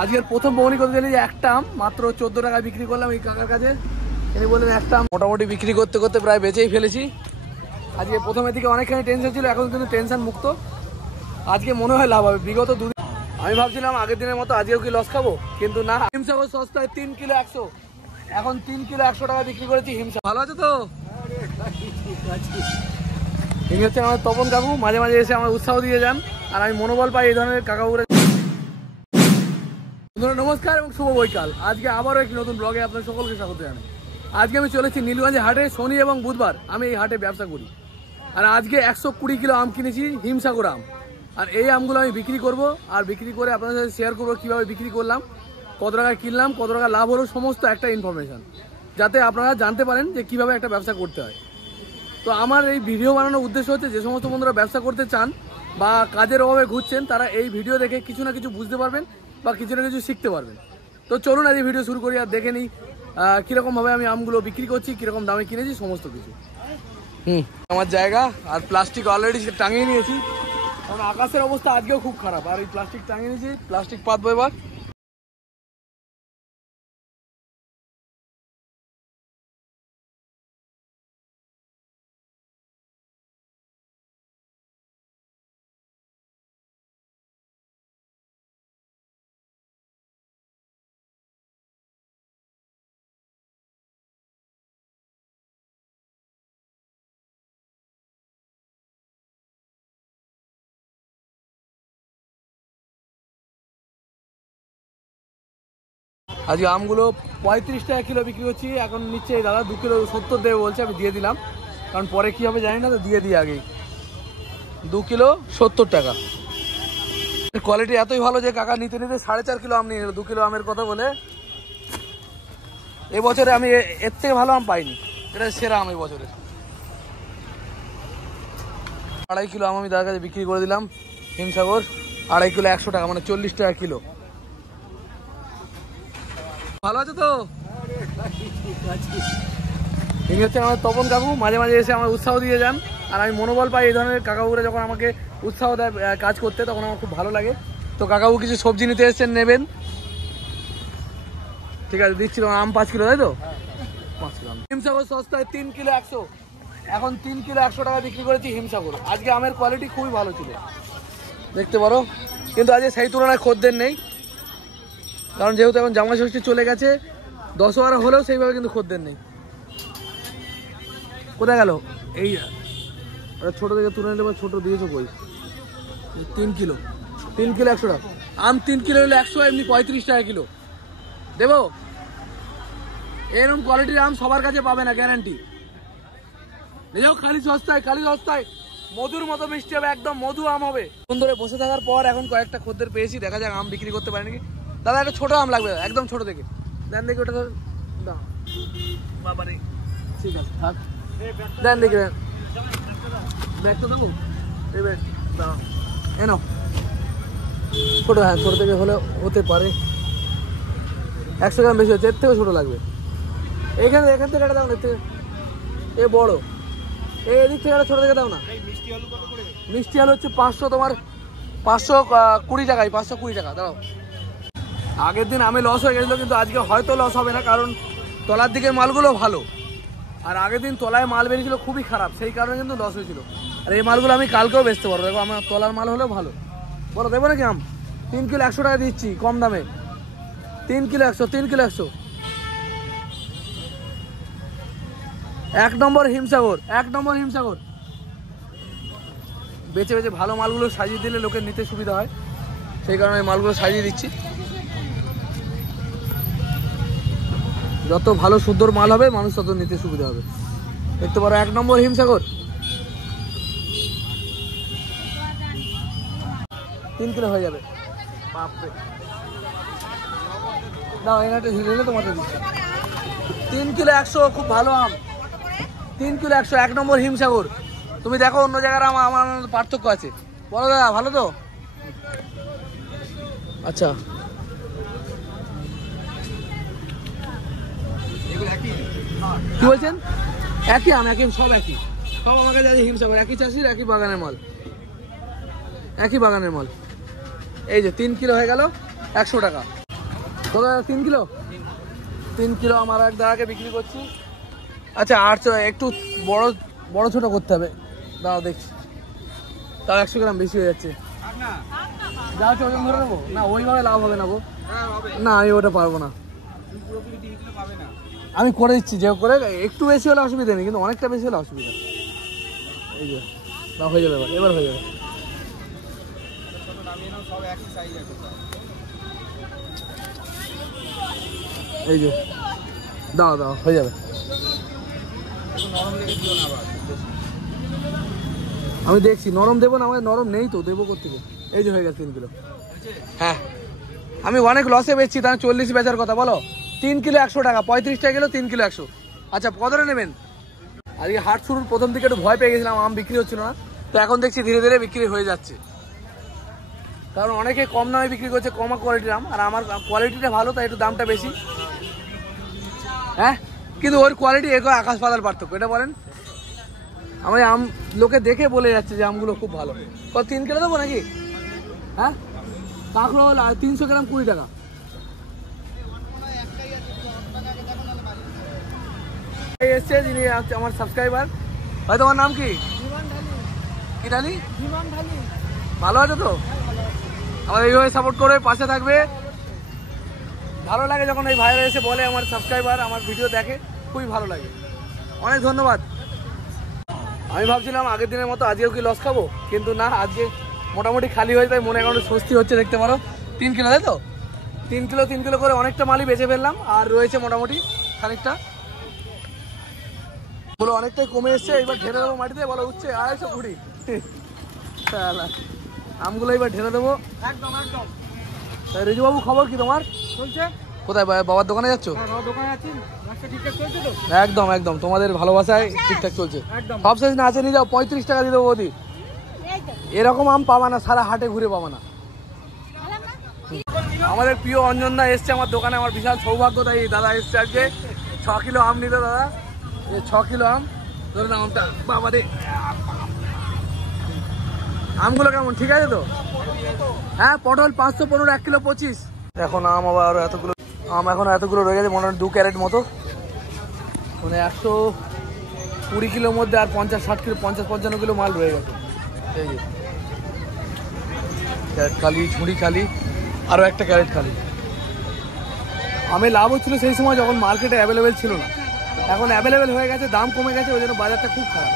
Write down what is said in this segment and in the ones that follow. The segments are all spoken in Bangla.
আজকের প্রথম বউনি করতে গেলে একটা আম মাত্র 14 টাকায় বিক্রি করলাম এই কাকার কাছে। তিনি বললেন একটা আম মোটামুটি বিক্রি করতে করতে প্রায় বেচেই ফেলেছি। আজকে প্রথমের দিকে অনেকখানি টেনশন ছিল, এখন কিন্তু টেনশন মুক্ত। আজকে মনে হয় লাভ হবে। বিগত দুদিন আমি ভাবছিলাম আগের দিনের মতো আজকেও কি লস খাবো, কিন্তু না। হিমসাগর সস্তায় 3 কিলো 100, এখন 3 কিলো 100 টাকা বিক্রি করেছি হিমসা। ভালো আছে তো? ইনি হচ্ছে আমার তপন কাকু, মাঝে মাঝে এসে আমার উৎসাহ দিয়ে যান, আর আমি মনোবল পাই এই ধরনের কাকাকুরে। নমস্কার এবং শুভ বৈকাল। আজকে আবারও একটি নতুন ব্লগে আপনার সকলকে স্বাগত জানাই। আজকে আমি চলেছি নীলগঞ্জে হাটে। শনি এবং বুধবার আমি এই হাটে ব্যবসা করি। আর আজকে 120 কিলো আম কিনেছি, হিমসাগর আম। আর এই আমগুলো আমি বিক্রি করব, আর বিক্রি করে আপনাদের সাথে শেয়ার করবো কীভাবে বিক্রি করলাম, কত টাকা কিনলাম, কত টাকা লাভ হলো, সমস্ত একটা ইনফরমেশান, যাতে আপনারা জানতে পারেন যে কীভাবে একটা ব্যবসা করতে হয়। তো আমার এই ভিডিও বানানোর উদ্দেশ্য হচ্ছে যে সমস্ত বন্ধুরা ব্যবসা করতে চান বা কাজের অভাবে ঘুরছেন, তারা এই ভিডিও দেখে কিছু না কিছু বুঝতে পারবেন বা কিছু না কিছু শিখতে পারবেন। তো চলুন আজ এই ভিডিও শুরু করি আর দেখে নিই কীরকমভাবে আমি আমগুলো বিক্রি করছি, কীরকম দামে কিনেছি, সমস্ত কিছু। আমার জায়গা আর প্লাস্টিক অলরেডি টাঙিয়ে নিয়েছি, কারণ আকাশের অবস্থা আজকেও খুব খারাপ। আর এই প্লাস্টিক টাঙিয়ে নিয়েছি, প্লাস্টিক পাতবো এবার। আজকে আমগুলো 35 টাকা কিলো বিক্রি করছি। এখন নিচ্ছে এই দাদা 2 কিলো 70 দেবে বলছে, আমি দিয়ে দিলাম, কারণ পরে কী হবে জানি না, তো দিয়ে দিই আগেই। 2 কিলো 70 টাকা। কোয়ালিটি এতই ভালো যে কাকা নিতে নিতে 4.5 কিলো আম নিয়ে নিল 2 কিলো আমের কথা বলে। এবছরে আমি এর থেকে ভালো আম পাইনি, এটা সেরা আম এবছরে। 2.5 কিলো আম আমি তার কাছে বিক্রি করে দিলাম হিমসাগর। 2.5 কিলো 100 টাকা, মানে 40 টাকা কিলো। ভালো আছে তো? ইনি হচ্ছে আমার তপন কাকু, মাঝে মাঝে এসে আমার উৎসাহ দিয়ে যান, আর আমি মনোবল পাই এই ধরনের কাকাকুরা যখন আমাকে উৎসাহ দেয় কাজ করতে, তখন আমার খুব ভালো লাগে। তো কাকাকু কিছু সবজি নিতে এসেছেন, নেবেন? ঠিক আছে, দিচ্ছিল। আম 5 কিলো, তাই তো? 5 কিলো। হিমসাগর সস্তায় 3 কিলো 100, এখন 3 কিলো 100 টাকা বিক্রি করেছি হিমসাগর। আজকে আমের কোয়ালিটি খুবই ভালো ছিল, দেখতে পারো। কিন্তু আজকে সেই তুলনায় খদ্দের নেই, কারণ যেহেতু এখন জামাই ষষ্ঠী চলে গেছে, 10-12 হলেও সেইভাবে কিন্তু খদ্দের নেই। কোথায় গেল? এই ছোট থেকে তুলে নিলে, ছোট দিয়েছো কই? 3 কিলো 100 টাকা। আম 3 কিলো হলে 100, এমনি 35 টাকা কিলো দেবো। এরকম কোয়ালিটির আম সবার কাছে পাবে না, গ্যারান্টি। দেখো খালি সস্তায়, খালি সস্তায়, মধুর মতো মিষ্টি হবে, একদম মধু আম হবে। ধরে বসে থাকার পর এখন কয়েকটা খদ্দের পেয়েছি, দেখা যাক আম বিক্রি করতে পারে নাকি। দাদা একটা ছোট আম লাগবে, একদম ছোট থেকে দেন দেখি। ওটা দাও বাবারে, ঠিক আছে থাক, দেন দেখি। ব্যাগ তো দেবো, এই ব্যাগ দাও, এনো ছোটো। হ্যাঁ, ছোটো থেকে হলে হতে পারে। 100 গ্রাম বেশি হচ্ছে, এর থেকেও ছোটো লাগবে। এখান থেকে একটা দাও না, এর থেকে এ বড়ো। এদিক থেকে একটা ছোটো থেকে দাও না। মিষ্টি আলু হচ্ছে 500, তোমার 520 টাকায়, 520 টাকা দাও। আগের দিন আমি লস হয়ে গেছিলো, কিন্তু আজকে হয়তো লস হবে না, কারণ তলার দিকের মালগুলো ভালো। আর আগের দিন তলায় মাল বেরিয়েছিল খুবই খারাপ, সেই কারণে কিন্তু লস হয়েছিল। আর এই মালগুলো আমি কালকেও বেচতে পারবো। দেখো আমার তলার মাল হলেও ভালো। বলো দেবো নাকি আম? 3 কিলো 100 টাকা দিচ্ছি কম দামে। 3 কিলো 100, 3 কিলো 100। 1 নম্বর হিমসাগর, 1 নম্বর হিমসাগর। বেছে বেছে ভালো মালগুলো সাজিয়ে দিলে লোকের নিতে সুবিধা হয়, সেই কারণে এই মালগুলো সাজিয়ে দিচ্ছি। যত ভালো সুন্দর মাল হবে, মানুষ তত নিতে সুবিধা হবে। দেখতে পারো 1 নম্বর হিমসাগর। 3 কিলো হয়ে যাবে। বাপরে, দাও এনাটা হিলে তোমাকে দিচ্ছি। 3 কিলো 100, খুব ভালো আম। 3 কিলো 100, 1 নম্বর হিমসাগর। তুমি দেখো অন্য জায়গার আম, আমার পার্থক্য আছে। বলো দাদা, ভালো তো? আচ্ছা, কি বলছেন? একই আম, একই সব একই, সব আমার কাছে আছে হিমসাগর। একই চাষির, একই বাগানের মাল, একই বাগানের মাল। এই যে 3 কিলো হয়ে গেল 100 টাকা। কত 3 কিলো? 3 কিলো আমার এক দাদাকে বিক্রি করছি। আচ্ছা আর একটু বড় বড় ছোট করতে হবে, দাও দেখছি। তাও 100 গ্রাম বেশি হয়ে যাচ্ছে। যা হচ্ছে ওজন ধরে নেবো না, ওইভাবে লাভ হবে না গো। না আমি ওটা পারবো না, আমি করে দিচ্ছি যে করে। একটু বেশি হলে অসুবিধা নেই, কিন্তু অনেকটা বেশি হলে অসুবিধা। এই যে না হয়ে যাবে, এবার হয়ে যাবে। এই যে দাও দাও হয়ে যাবে। আমি দেখছি নরম দেবো না, আমাদের নরম নেই তো, দেবো কোথেকে? এই যে হয়ে গেছে 3 কিলো। হ্যাঁ আমি অনেক লসে বেচছি, তাহলে 40 বেচার কথা বলো। 3 কিলো 100 টাকা, 35 টাকা কিলো, 3 কিলো 100। আচ্ছা কতটা নেবেন? আজকে হাট শুরুর প্রথম দিকে একটু ভয় পেয়ে গেছিলাম, আম বিক্রি হচ্ছিল না, তো এখন দেখছি ধীরে ধীরে বিক্রি হয়ে যাচ্ছে। কারণ অনেকে কম দামে বিক্রি করছে, কম কোয়ালিটির আম, আর আমার কোয়ালিটিটা ভালো, তাই একটু দামটা বেশি। হ্যাঁ কিন্তু ওর কোয়ালিটি এরকম আকাশ পাতাল পার্থক্য, এটা বলেন। আমি আম লোকে দেখে বলে যাচ্ছে যে আমগুলো খুব ভালো। 3 কিলো দেবো নাকি? হ্যাঁ কাঁকড়ো 300 গ্রাম 20 টাকা। এসছে যিনি আমার সাবস্ক্রাইবার, ভাই তোমার নাম কি? কি ঢালি? ভালো আছে তো? আমার এইভাবে সাপোর্ট করে পাশে থাকবে। ভালো লাগে যখন এই ভাইরা এসে বলে আমার সাবস্ক্রাইবার আমার ভিডিও দেখে, খুবই ভালো লাগে। অনেক ধন্যবাদ। আমি ভাবছিলাম আগের দিনের মতো আজকেও কি লস খাবো, কিন্তু না, আজকে মোটামুটি খালি হয়ে যায়, মনে এখন স্বস্তি হচ্ছে। দেখতে পারো 3 কিলো, তাই তো? 3 কিলো করে অনেকটা মালই বেচে ফেললাম, আর রয়েছে মোটামুটি খানিকটা। বলো অনেকটাই কমে এসছে, এবার ঢেলে দেবো মাটিতে। বলো উঠছে 250 কুড়ি। আমগুলো এবার ঢেলে দেবো একদম একদম। রিজু বাবু খবর কি তোমার? চলছে। কোথায় বাবার দোকানে যাচ্ছ? একদম একদম, তোমাদের ভালোবাসায় ঠিকঠাক চলছে। সব শেষ না আছে, নিয়ে যাও। 35 টাকা দিয়ে দেবো বৌদি। এরকম আম পাবা না, সারা হাটে ঘুরে পাবা না। আমাদের প্রিয় অঞ্জন দা এসছে আমার দোকানে, আমার বিশাল সৌভাগ্য। তাই দাদা এসছে আজকে 6 কিলো আম নিল দাদা। 6 কিলো আম ধরে না, আমটা বাবারে। আমগুলো কেমন, ঠিক আছে তো? হ্যাঁ পটল 515, 1 কিলো 25। এখন আম আবার এতগুলো আম, এখন এতগুলো রয়ে গেছে, মনে হয় 2 ক্যারেট মতো। মানে 120 কিলোর মধ্যে আর 50-60 কিলো, 50-55 কিলো মাল রয়ে গেছে। এই যে ক্যারেট খালি, ঝুড়ি খালি, আরও একটা ক্যারেট খালি। আমি লাভ হচ্ছিল সেই সময় যখন মার্কেটে অ্যাভেলেবেল ছিল না, এখন অ্যাভেলেবেল হয়ে গেছে, দাম কমে গেছে, ওই জন্য বাজারটা খুব খারাপ।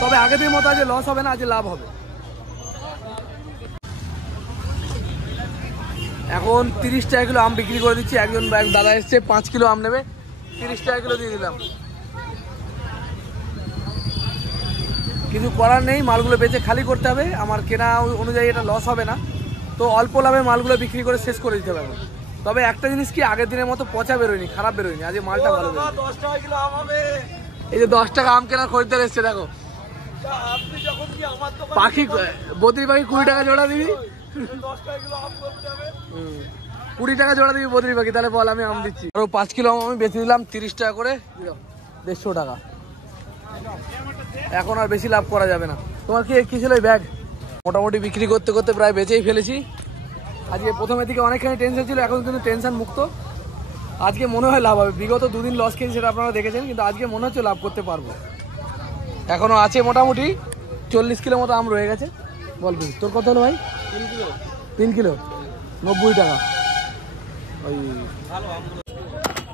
তবে আগের মতো আজ লস হবে না, আজ লাভ হবে। এখন 30 টাকা কিলো আম বিক্রি করে দিচ্ছি। একজন দাদা এসছে 5 কিলো আম নেবে, 30 টাকা কিলো দিয়ে দিলাম। কিছু করার নেই, মালগুলো বেচে খালি করতে হবে। আমার কেনা অনুযায়ী এটা লস হবে না, তো অল্প লাভে মালগুলো বিক্রি করে শেষ করে দিতে হবে। তবে একটা জিনিস কি, আগের দিনের মতো পচা বেরোয়নি, খারাপ বেরোয়নি, আজ মালটা ভালো। 10 টাকা কিলো আম হবে। এই যে 10 টাকা আম কেনার খরিদ্দার এসছে, দেখো। পাখি বদ্রি পাখি 20 টাকা জোড়া দিবি, 20 টাকা জোড়া দিবি বদ্রি পাখি, তাহলে বল আমি আম দিচ্ছি। আরো 5 কিলো আম আমি বেচে দিলাম 30 টাকা করে, 150 টাকা। এখন আর বেশি লাভ করা যাবে না। তোমার কি ছিল এই ব্যাগ? মোটামুটি বিক্রি করতে করতে প্রায় বেচেই ফেলেছি। আজকে প্রথমের দিকে অনেকখানি টেনশন ছিল, এখন কিন্তু টেনশন মুক্ত। আজকে মনে হয় লাভ হবে। বিগত 2 দিন লস খেয়েছি, সেটা আপনারা দেখেছেন, কিন্তু আজকে মনে হচ্ছে লাভ করতে পারবো। এখনো আছে মোটামুটি 40 কিলো মতো আম রয়ে গেছে। বলবি তোর কত হলো ভাই? 3 কিলো 90 টাকা। ওই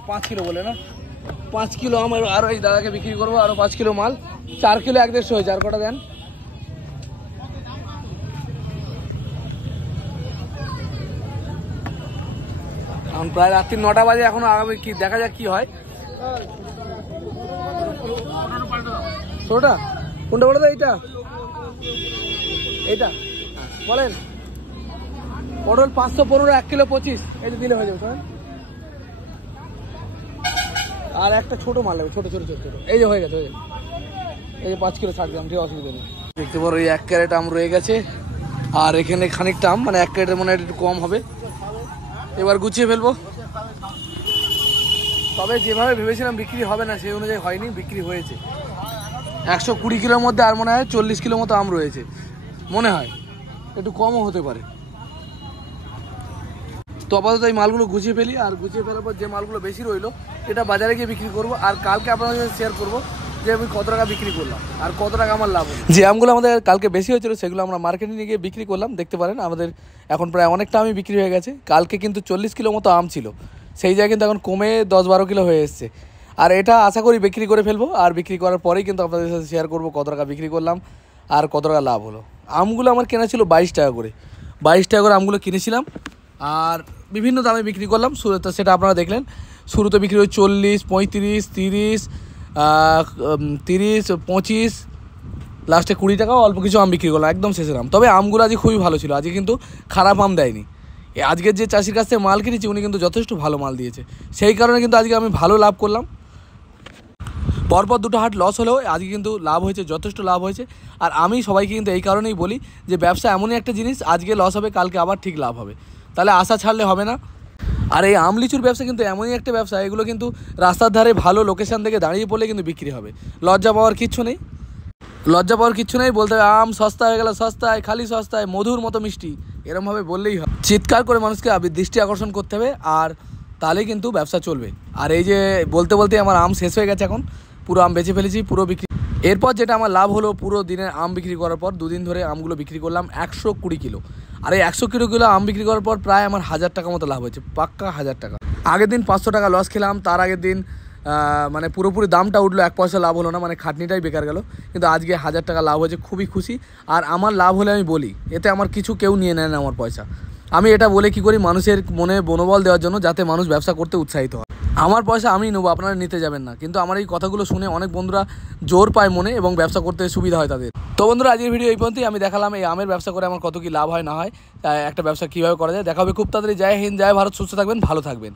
5 কিলো বলে না, 5 কিলো আম আরো এই দাদাকে বিক্রি করবো, আরো 5 কিলো মাল। 4 কিলো 150 হয়েছে, আর কটা দেন? এখন প্রায় রাত্রি 9টা বাজে, এখনো আগামী কি দেখা যাক কি হয়। ছোটটা কোনটা বলো তো? এইটা বলেন। পটল 515, 1 কিলো 25, এটা দিলে হয়ে যাবে। আর একটা ছোট মাল লাগবে, ছোট ছোট ছোট ছোট। এই যে হয়ে গেছে, এই যে 5 কিলো 60 গ্রাম, ঠিক অসুবিধা নেই। দেখতে পারো এই 1 ক্যারেট আম রয়ে গেছে, আর এখানে খানিকটা আম, মানে 1 ক্যারেটের মনে হয় একটু কম হবে। এবার গুছিয়ে ফেলবো। তবে যেভাবে ভেবেছিলাম বিক্রি হবে না, সেই অনুযায়ী হয়নি, বিক্রি হয়েছে। 120 কিলোর মধ্যে আর মনে হয় 40 কিলো মতো আম রয়েছে, মনে হয় একটু কমও হতে পারে। তো আপাতত এই মালগুলো গুছিয়ে ফেলি, আর গুছিয়ে ফেলার পর যে মালগুলো বেশি রইলো এটা বাজারে গিয়ে বিক্রি করবো। আর কালকে আপনাদের সাথে শেয়ার করবো যে আমি কত টাকা বিক্রি করলাম আর কত টাকা আমার লাভ হলো। যে আমগুলো আমাদের কালকে বেশি হয়েছিল সেগুলো আমরা মার্কেটে নিয়ে গিয়ে বিক্রি করলাম। দেখতে পারেন আমাদের এখন প্রায় অনেকটা আমই বিক্রি হয়ে গেছে। কালকে কিন্তু 40 কিলো মতো আম ছিল, সেই জায়গায় কিন্তু এখন কমে 10-12 কিলো হয়ে এসছে। আর এটা আশা করি বিক্রি করে ফেলবো, আর বিক্রি করার পরেই কিন্তু আপনাদের সাথে শেয়ার করবো কত টাকা বিক্রি করলাম আর কত টাকা লাভ হলো। আমগুলো আমার কেনা ছিল 22 টাকা করে, 22 টাকা করে আমগুলো কিনেছিলাম আর বিভিন্ন দামে বিক্রি করলাম। শুরুতে সেটা আপনারা দেখলেন, শুরুতে বিক্রি হয় 40, 35, 30, 25, লাস্টে 20 টাকাও অল্প কিছু আম বিক্রি করলাম, একদম শেষের আম। তবে আমগুলো আজকে খুবই ভালো ছিল, আজকে কিন্তু খারাপ আম দেয়নি। আজকের যে চাষির কাছ থেকে মাল কিনেছি উনি কিন্তু যথেষ্ট ভালো মাল দিয়েছে, সেই কারণে কিন্তু আজকে আমি ভালো লাভ করলাম। পরপর দুটো হাট লস হলেও আজকে কিন্তু লাভ হয়েছে, যথেষ্ট লাভ হয়েছে। আর আমি সবাইকে কিন্তু এই কারণেই বলি যে ব্যবসা এমনই একটা জিনিস, আজকে লস হবে কালকে আবার ঠিক লাভ হবে, তাহলে আশা ছাড়লে হবে না। আর এই আম লিচুর ব্যবসা কিন্তু এমনই একটা ব্যবসা, এগুলো কিন্তু রাস্তার ধারে ভালো লোকেশান থেকে দাঁড়িয়ে পড়লে কিন্তু বিক্রি হবে। লজ্জা পাওয়ার কিচ্ছু নেই, বলতে হবে আম সস্তা হয়ে গেল, সস্তায় খালি সস্তায় মধুর মতো মিষ্টি, এরমভাবে বললেই হয়। চিৎকার করে মানুষকে দৃষ্টি আকর্ষণ করতে হবে, আর তাহলেই কিন্তু ব্যবসা চলবে। আর এই যে বলতে বলতে আমার আম শেষ হয়ে গেছে, এখন পুরো আম বেচে ফেলেছি, পুরো বিক্রি। এরপর যেটা আমার লাভ হলো, পুরো দিনের আম বিক্রি করার পর 2 দিন ধরে আমগুলো বিক্রি করলাম 120 কিলো। আর এই 120 কিলো আম বিক্রি করার পর প্রায় আমার 1000 টাকা মতো লাভ হয়েছে, পাক্কা 1000 টাকা। আগের দিন 500 টাকা লস খেলাম, তার আগের দিন মানে পুরোপুরি দামটা উঠলো, 1 পয়সা লাভ হলো না, মানে খাটনিটাই বেকার গেল। কিন্তু আজকে 1000 টাকা লাভ হয়েছে, খুবই খুশি। আর আমার লাভ হলে আমি বলি এতে আমার কিছু কেউ নিয়ে নেয় না আমার পয়সা। আমি এটা বলে কি করি, মানুষের মনে মনোবল দেওয়ার জন্য, যাতে মানুষ ব্যবসা করতে উৎসাহিত হয়। আমার পয়সা আমি নেবো, আপনারা নিতে যাবেন না। কিন্তু আমার এই কথাগুলো শুনে অনেক বন্ধুরা জোর পায় মনে এবং ব্যবসা করতে সুবিধা হয় তাদের। তো বন্ধুরা আজকের ভিডিও এই পর্যন্তই। আমি দেখালাম এই আমের ব্যবসা করে আমার কত কি লাভ হয় না হয়, একটা ব্যবসা কীভাবে করা যায়। দেখা হবে খুব তাড়াতাড়ি। জয় হিন্দ, জয় ভারত, সুস্থ থাকবেন, ভালো থাকবেন।